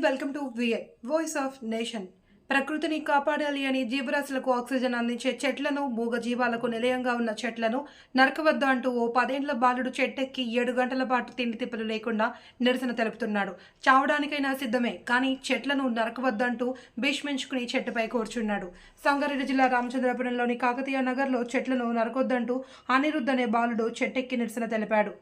Welcome to VI voice of nation ప్రకృతిని కాపాడాలి అని జీవరాశులకు ఆక్సిజన్ అందించే చెట్లను మూగ జీవాలకు నిలయంగా ఉన్న చెట్లను నరకవద్దు అంటూ ఓ పదేండ్ల బాలుడు చెట్టెక్కి ఏడు గంటల పాటు తిండి తిప్పలు లేకుండా నిరసన తెలుపుతున్నాడు. చావడానికైనా సిద్ధమే కానీ చెట్లను నరకవద్దంటూ భీష్మించుకుని చెట్టుపై కూర్చున్నాడు. సంగారెడ్డి జిల్లా రామచంద్రపురంలోని కాకతీయ నగర్లో చెట్లను నరకొద్దంటూ అనిరుద్ధ్ అనే బాలుడు చెట్టెక్కి నిరసన తెలిపాడు.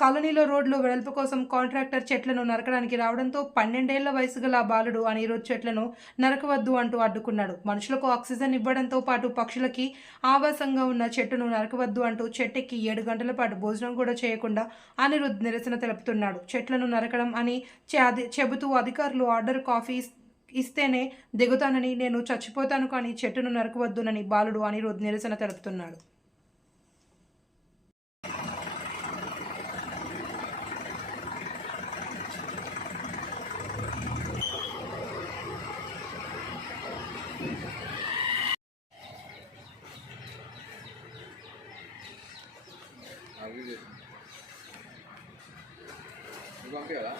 కాలనీలో రోడ్లు వెడల్పు కోసం కాంట్రాక్టర్ చెట్లను నరకడానికి రావడంతో పన్నెండేళ్ళ వయసు గల బాలుడు అనిరుద్ చెట్లను నరకవద్దు అంటూ అడ్డుకున్నాడు. మనుషులకు ఆక్సిజన్ ఇవ్వడంతో పాటు పక్షులకి ఆవాసంగా ఉన్న చెట్టును నరకవద్దు అంటూ చెట్టెక్కి ఏడు గంటల పాటు భోజనం కూడా చేయకుండా అనిరుద్ నిరసన తెలుపుతున్నాడు. చెట్లను నరకడం అని అది- చెబుతూ అధికారులు ఆర్డర్ కాఫీ ఇస్తేనే దిగుతానని నేను చచ్చిపోతాను కానీ చెట్టును నరకవద్దునని బాలుడు అనిరుద్ నిరసన తెలుపుతున్నాడు. పంపించాలా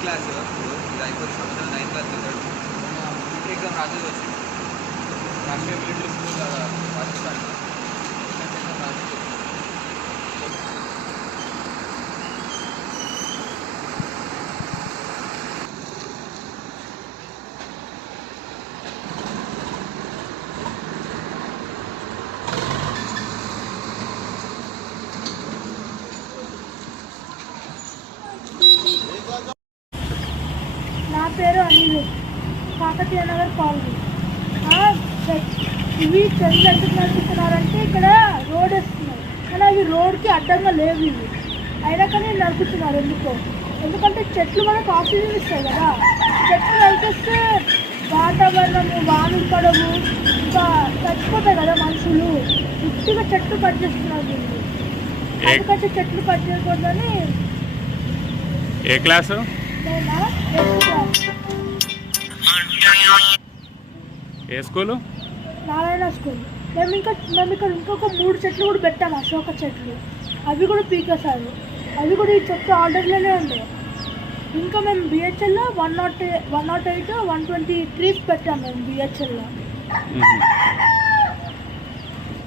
क्लास आहे जायफळ समजा नाही क्लास आहे एकदम असेल राष्ट्रीय मिलिटरी स्कूल राजस्थान పేరు అనిల్. కాకతీయ నగర్ కాలనీ. ఇవి చెట్లు ఎందుకు నరుకుతున్నారంటే ఇక్కడ రోడ్ వేస్తున్నారు. కానీ అవి రోడ్కి అడ్డంగా లేవు ఇవి. అయినా కానీ నరుకుతున్నారు ఎందుకో. ఎందుకంటే చెట్లు మనకు ఆక్సిజన్ ఇస్తాయి కదా. చెట్లు నరికేస్తే వాతావరణము వానలు పడవు ఇంకా చచ్చిపోతాయి కదా మనుషులు. ఉట్టిగా చెట్లు కట్ చేస్తున్నారు ఎందుకంటే చెట్లు కట్ చేయకూడదని ఏ క్లాసు? ఏ స్కూలు? నారాయణ స్కూల్. మేము ఇంకా మేము ఇక్కడ ఇంకొక మూడు చెట్లు కూడా పెట్టాము అశోక చెట్లు. అవి కూడా పీకేశారు అవి కూడా ఈ చెట్టు ఆర్డర్లోనే ఉన్నాయి ఇంకా మేము బిహెచ్ఎల్లో one nought one nought eight one twenty trees పెట్టాము మేము బిహెచ్ఎల్లో.